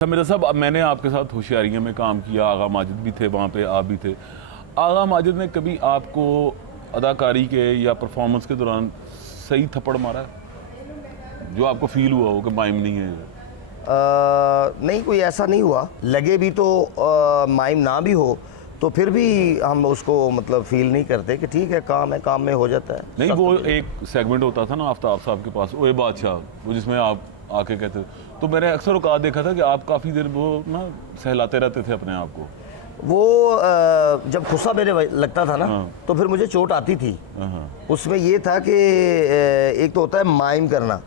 मेरा साहब, मैंने आपके साथ होशियारियों में काम किया, आगा माजिद भी थे वहाँ पे, आप भी थे। आगा माजिद ने कभी आपको अदाकारी के या परफॉर्मेंस के दौरान सही थप्पड़ मारा है जो आपको फील हुआ हो कि माइम नहीं है? नहीं, कोई ऐसा नहीं हुआ। लगे भी तो माइम ना भी हो तो फिर भी हम उसको मतलब फील नहीं करते कि ठीक है, काम है, काम में हो जाता है। नहीं, वो एक सेगमेंट होता था ना आफ्ताब साहब के पास, ओए बादशाह, वो जिसमें आप आके कहते, तो मैंने अक्सर औकात देखा था कि आप काफ़ी देर वो ना सहलाते रहते थे अपने आप को। वो जब गुस्सा मेरे लगता था ना, तो फिर मुझे चोट आती थी। उसमें ये था कि एक तो होता है माइम करना।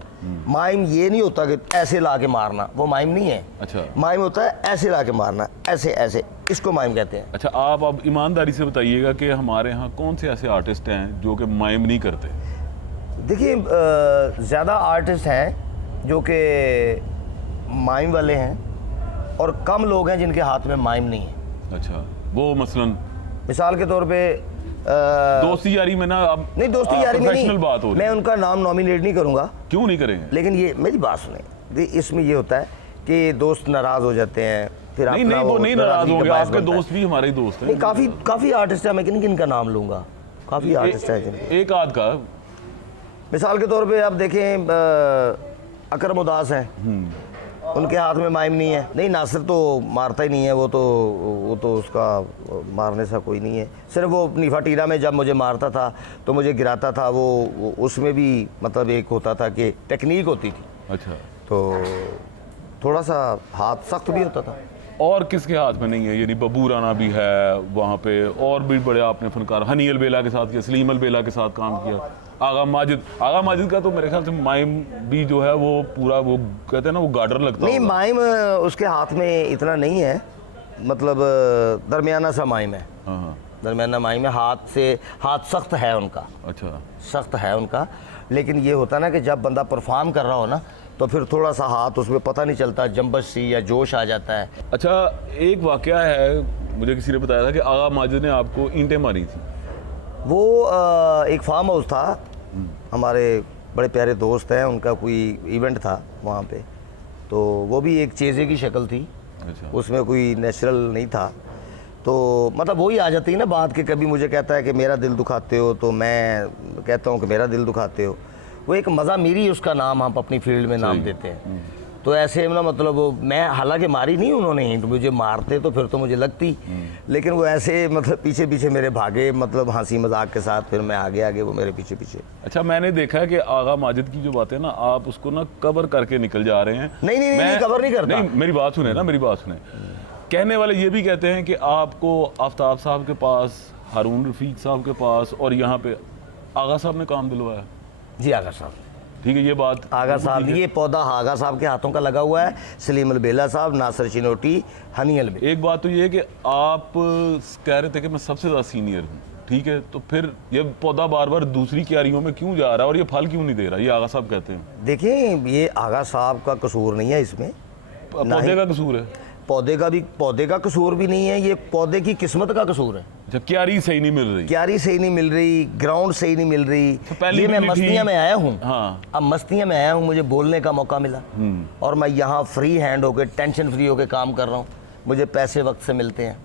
माइम ये नहीं होता कि ऐसे ला के मारना, वो माइम नहीं है। अच्छा। माइम होता है ऐसे ला के मारना, ऐसे ऐसे, इसको माइम कहते हैं। अच्छा, आप अब ईमानदारी से बताइएगा कि हमारे यहाँ कौन से ऐसे आर्टिस्ट हैं जो कि माइम नहीं करते? देखिए, ज़्यादा आर्टिस्ट हैं जो कि माइम वाले हैं और कम लोग हैं जिनके हाथ में माइम नहीं है। अच्छा, वो मसलन मिसाल के तौर पे दोस्ती यारी में ना, अब नहीं, दोस्ती यारी में प्रोफेशनल नहीं, बात हो रही मैं है। उनका नाम नॉमिनेट नहीं करूंगा। क्यों नहीं करेंगे? लेकिन ये मेरी बात सुने, इसमें ये होता है कि दोस्त नाराज हो जाते हैं, फिर नहीं नहीं, वो नहीं नाराज होंगे, आपके दोस्त भी हमारे ही दोस्त हैं। नहीं, काफ़ी आर्टिस्ट है, मैं किन किन का नाम लूंगा, काफ़ी आर्टिस्ट है। एक आध का मिसाल के तौर पे आप देखें, अकरम उदास हैं, उनके हाथ में माइम नहीं है। नहीं, नासिर तो मारता ही नहीं है, वो तो उसका मारने सा कोई नहीं है। सिर्फ वो नीफा टीरा में जब मुझे मारता था तो मुझे गिराता था, वो उसमें भी मतलब एक होता था कि टेक्निक होती थी। अच्छा, तो थोड़ा सा हाथ सख्त भी होता था। और किसके हाथ में नहीं है? यानी बबू राना भी है वहाँ पे, और भी बड़े आपने फनकार हनी अल बेला के साथ किया, सलीम अल बेला के साथ काम किया। आगा माजिद का तो मेरे ख्याल से माइम भी जो है वो पूरा, वो कहते हैं ना, वो गार्डर लगता है। नहीं, माइम उसके हाथ में इतना नहीं है, मतलब दरमियाना सा माइम है। हाँ, दरमियाना माइम है, हाथ सख्त है उनका। अच्छा, सख्त है उनका। लेकिन ये होता ना कि जब बंदा परफॉर्म कर रहा हो ना, तो फिर थोड़ा सा हाथ उसमें पता नहीं चलता, जंबश सी या जोश आ जाता है। अच्छा, एक वाकया है, मुझे किसी ने बताया था कि आगा माजिद ने आपको ईंटें मारी थी। वो एक फार्म हाउस था, हमारे बड़े प्यारे दोस्त हैं, उनका कोई इवेंट था वहाँ पे, तो वो भी एक चेज़े की शक्ल थी। अच्छा। उसमें कोई नेचुरल नहीं था। तो मतलब वही आ जाती है ना बात कि कभी मुझे कहता है कि मेरा दिल दुखाते हो, तो मैं कहता हूँ कि मेरा दिल दुखाते हो। वो एक मज़ा मेरी, उसका नाम हम अपनी फील्ड में नाम देते हैं। तो ऐसे ना, मतलब वो मैं, हालांकि मारी नहीं उन्होंने ही, तो मुझे मारते तो फिर तो मुझे लगती, लेकिन वो ऐसे मतलब पीछे पीछे मेरे भागे, मतलब हंसी मजाक के साथ, फिर मैं आगे आगे, वो मेरे पीछे पीछे। अच्छा, मैंने देखा है कि आगा माजिद की जो बातें ना, आप उसको ना कवर करके निकल जा रहे हैं। नहीं, कवर नहीं करता। नहीं, मेरी बात सुने ना, मेरी बात सुने। कहने वाले ये भी कहते हैं कि आपको आफ्ताब साहब के पास, हारून रफीक साहब के पास और यहाँ पे आगा साहब ने काम दिलवाया। जी, आगा साहब, ठीक है, ये बात आगा साहब, ये पौधा आगा साहब के हाथों का लगा हुआ है। सलीम अल बेला साहब, नासिर चिनोटी, हनी अल बेला। एक बात तो ये है कि आप कह रहे थे कि मैं सबसे ज़्यादा सीनियर हूँ, ठीक है, तो फिर ये पौधा बार बार दूसरी क्यारियों में क्यों जा रहा है और ये फल क्यों नहीं दे रहा? ये आगा साहब कहते हैं। देखिए, ये आगा साहब का कसूर नहीं है इसमें, पौधे का कसूर है। पौधे का कसूर भी नहीं है, ये पौधे की किस्मत का कसूर है। अच्छा, क्यारी सही नहीं मिल रही, क्यारी सही नहीं मिल रही, ग्राउंड सही नहीं मिल रही। पहली ये मैं मिली थी। मस्तियाँ में आया हूँ। हाँ। अब मस्तियाँ में आया हूँ, मुझे बोलने का मौका मिला और मैं यहाँ फ्री हैंड होकर, टेंशन फ्री होकर काम कर रहा हूँ। मुझे पैसे वक्त से मिलते हैं,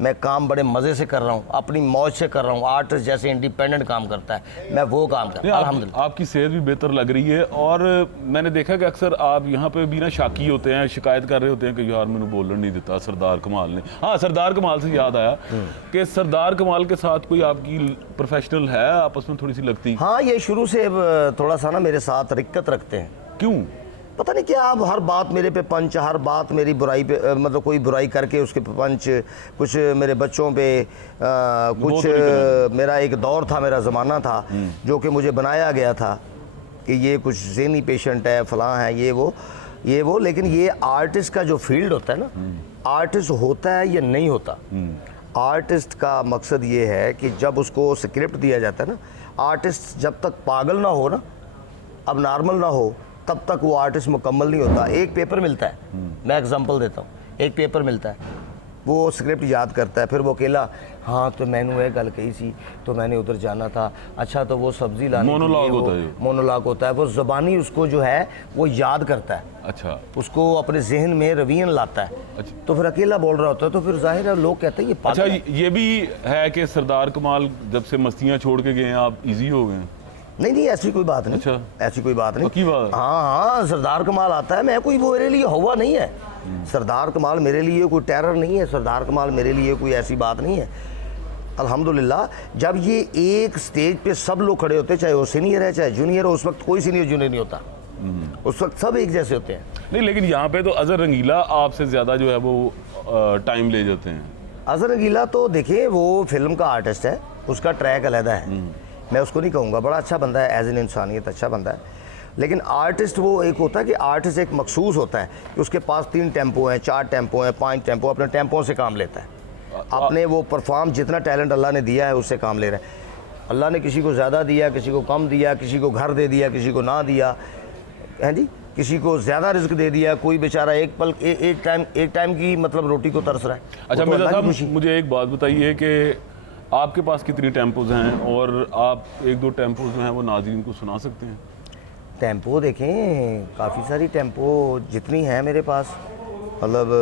मैं काम बड़े मज़े से कर रहा हूँ, अपनी मौज से कर रहा हूँ। आर्टिस्ट जैसे इंडिपेंडेंट काम करता है, मैं वो काम कर रहा हूँ। अल्हम्दुलिल्लाह, आपकी सेहत भी बेहतर लग रही है। और मैंने देखा कि अक्सर आप यहाँ पे भी ना शाकी होते हैं, शिकायत कर रहे होते हैं कि यार मैंने बोलने नहीं देता सरदार कमाल ने। हाँ, सरदार कमाल से याद आया कि सरदार कमाल के साथ कोई आपकी प्रोफेशनल है, आपस में थोड़ी सी लगती? हाँ, ये शुरू से थोड़ा सा ना मेरे साथ रिक्कत रखते हैं। क्यों? पता नहीं क्या, अब हर बात मेरे पे पंच, हर बात मेरी बुराई पे, मतलब कोई बुराई करके उसके पे पंच, कुछ मेरे बच्चों पे, कुछ मेरा एक दौर था, मेरा ज़माना था जो कि मुझे बनाया गया था कि ये कुछ ज़हनी पेशेंट है, फलां है, ये वो। लेकिन ये आर्टिस्ट का जो फील्ड होता है ना, आर्टिस्ट होता है या नहीं होता, आर्टिस्ट का मकसद ये है कि जब उसको स्क्रिप्ट दिया जाता है ना, आर्टिस्ट जब तक पागल ना हो ना, अब नॉर्मल ना हो, तब तक वो आर्टिस्ट मुकम्मल नहीं होता। एक पेपर मिलता है, मैं एग्जांपल देता हूँ, एक पेपर मिलता है, वो स्क्रिप्ट याद करता है, फिर वो अकेला हाँ तो मैंने वह गल कही सी तो मैंने उधर जाना था, अच्छा तो वो सब्जी लाने मोनोलॉग होता है, मोनोलॉग होता है, वो ज़बानी उसको जो है वो याद करता है, अच्छा उसको अपने जहन में रवियन लाता है। अच्छा। तो फिर अकेला बोल रहा होता है तो फिर जाहिर है लोग कहते हैं ये अच्छा, पागल है। ये भी है कि सरदार कमाल जब से मस्तियाँ छोड़ के गए हैं आप इजी हो गए हैं? नहीं नहीं ऐसी कोई बात नहीं। अच्छा। ऐसी कोई बात नहीं। पक्की बात है? हाँ हाँ सरदार कमाल आता है, मैं कोई वो मेरे लिए हुआ नहीं है। सरदार कमाल मेरे लिए कोई टेरर नहीं है, सरदार कमाल मेरे लिए कोई ऐसी बात नहीं है। अल्हम्दुलिल्लाह जब ये एक स्टेज पे सब लोग खड़े होते हैं, चाहे वो सीनियर है चाहे जूनियर हो, उस वक्त कोई सीनियर जूनियर नहीं होता, उस वक्त सब एक जैसे होते हैं। नहीं, लेकिन यहाँ पे तो अजहर रंगीला आपसे ज़्यादा जो है वो टाइम ले जाते हैं। अजहर रंगीला तो देखिए वो फिल्म का आर्टिस्ट है, उसका ट्रैक अलहदा है, मैं उसको नहीं कहूँगा, बड़ा अच्छा बंदा है, एज एन इंसानियत अच्छा बंदा है। लेकिन आर्टिस्ट वो एक होता है कि आर्टिस्ट एक मखसूस होता है कि उसके पास 3 टेम्पो हैं, 4 टेम्पो हैं, 5 टेम्पो, अपने टेम्पो से काम लेता है, अपने वो परफॉर्म जितना टैलेंट अल्लाह ने दिया है उससे काम ले रहा है। अल्लाह ने किसी को ज़्यादा दिया, किसी को कम दिया, किसी को घर दे दिया, किसी को ना दिया है जी, किसी को ज़्यादा रिस्क दे दिया, कोई बेचारा एक टाइम की मतलब रोटी को तरस रहा है। अच्छा वो तो मिर्ज़ा अल्लाह की साहब, खुशी। मुझे एक बात बताइए कि आपके पास कितनी टेम्पोज हैं और आप 1-2 टेम्पोज जो हैं वो नाज़रीन को सुना सकते हैं? टेम्पो देखें, काफ़ी सारी टेम्पो जितनी हैं मेरे पास, मतलब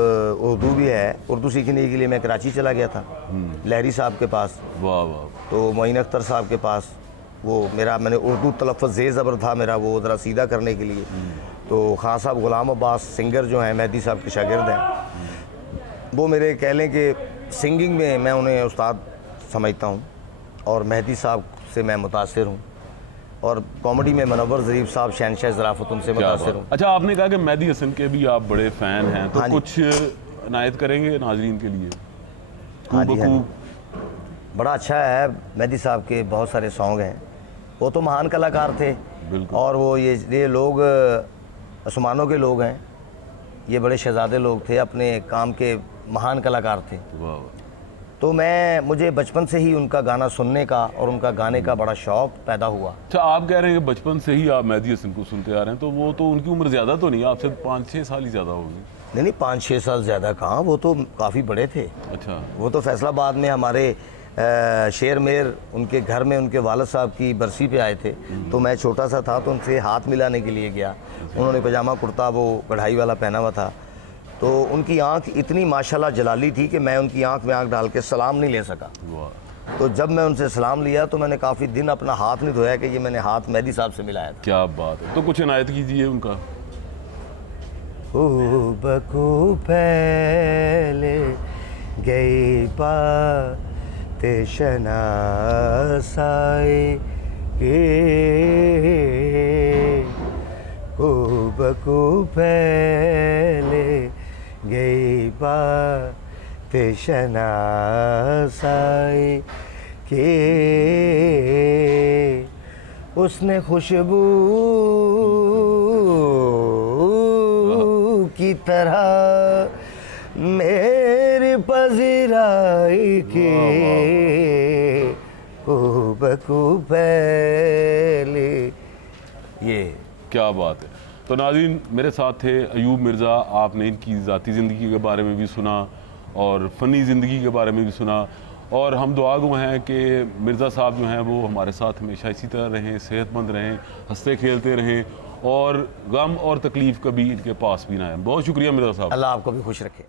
उर्दू भी है, उर्दू सीखने के लिए मैं कराची चला गया था, लहरी साहब के पास, वाह वाह। तो मोइन अख्तर साहब के पास, वो मैंने उर्दू तलफ़्फ़ुज़ ज़े ज़बर था मेरा, वो ज़रा सीधा करने के लिए। तो खान साहब गुलाम अब्बास सिंगर जो हैं मेहदी साहब के शागिर्द हैं, वो मेरे कह लें कि सिंगिंग में मैं उन्हें उस्ताद समझता हूँ और मेहदी साहब से मैं मुतासिर हूँ, और कॉमेडी में मनव्वर ज़रीफ साहब, शहनशाह ज़राफ़त, उनसे क्या मुतासिर हूँ। बात। अच्छा, आपने कहा कि मेहदी हसन के भी आप बड़े फ़ैन हैं, तो हाँ जी। कुछ इनायत करेंगे नाज़रीन के लिए? हाँ जी, हाँ खूब जी। बड़ा अच्छा है, मेहदी साहब के बहुत सारे सॉन्ग हैं, वो तो महान कलाकार थे, बिल्कुल। और वो ये लोग आसमानों के लोग हैं, ये बड़े शहजादे लोग थे, अपने काम के महान कलाकार थे। वाह वाह। तो मुझे बचपन से ही उनका गाना सुनने का और उनका गाने का बड़ा शौक़ पैदा हुआ। अच्छा, आप कह रहे हैं कि बचपन से ही आप मेहदी हसन को सुनते आ रहे हैं, तो वो तो उनकी उम्र ज़्यादा तो नहीं, आपसे 5-6 साल ही ज़्यादा होगी? नहीं 5-6 साल ज़्यादा कहाँ, वो तो काफ़ी बड़े थे। अच्छा। वो तो फैसलाबाद में हमारे शेर मेर उनके घर में उनके वालिद साहब की बरसी पे आए थे, तो मैं छोटा सा था तो उनसे हाथ मिलाने के लिए गया, उन्होंने पजामा कुर्ता वो कढ़ाई वाला पहना हुआ था, तो उनकी आंख इतनी माशाल्लाह जलाली थी कि मैं उनकी आंख में आंख डाल के सलाम नहीं ले सका। वाह, तो जब मैं उनसे सलाम लिया तो मैंने काफ़ी दिन अपना हाथ नहीं धोया कि ये मैंने हाथ मेहदी साहब से मिलाया था। क्या बात है। तो कुछ इनायत कीजिए उनका। बखू फैले गई बाते शनासाए के, बखू फैले गई बाते शनासाए के, उसने खुशबू की तरह मेरे पज़िराई के, बखू पहले। ये क्या बात है। तो नाज़रीन, मेरे साथ थे अयूब मिर्ज़ा। आपने इनकी ज़ाती ज़िंदगी के बारे में भी सुना और फ़नी ज़िंदगी के बारे में भी सुना, और हम दुआगो हैं कि मिर्ज़ा साहब जो हैं वो हमारे साथ हमेशा इसी तरह रहें, सेहतमंद रहें, हंसते खेलते रहें, और गम और तकलीफ़ कभी इनके पास भी ना आए। बहुत शुक्रिया मिर्ज़ा साहब। अल्लाह आपको भी खुश रखे।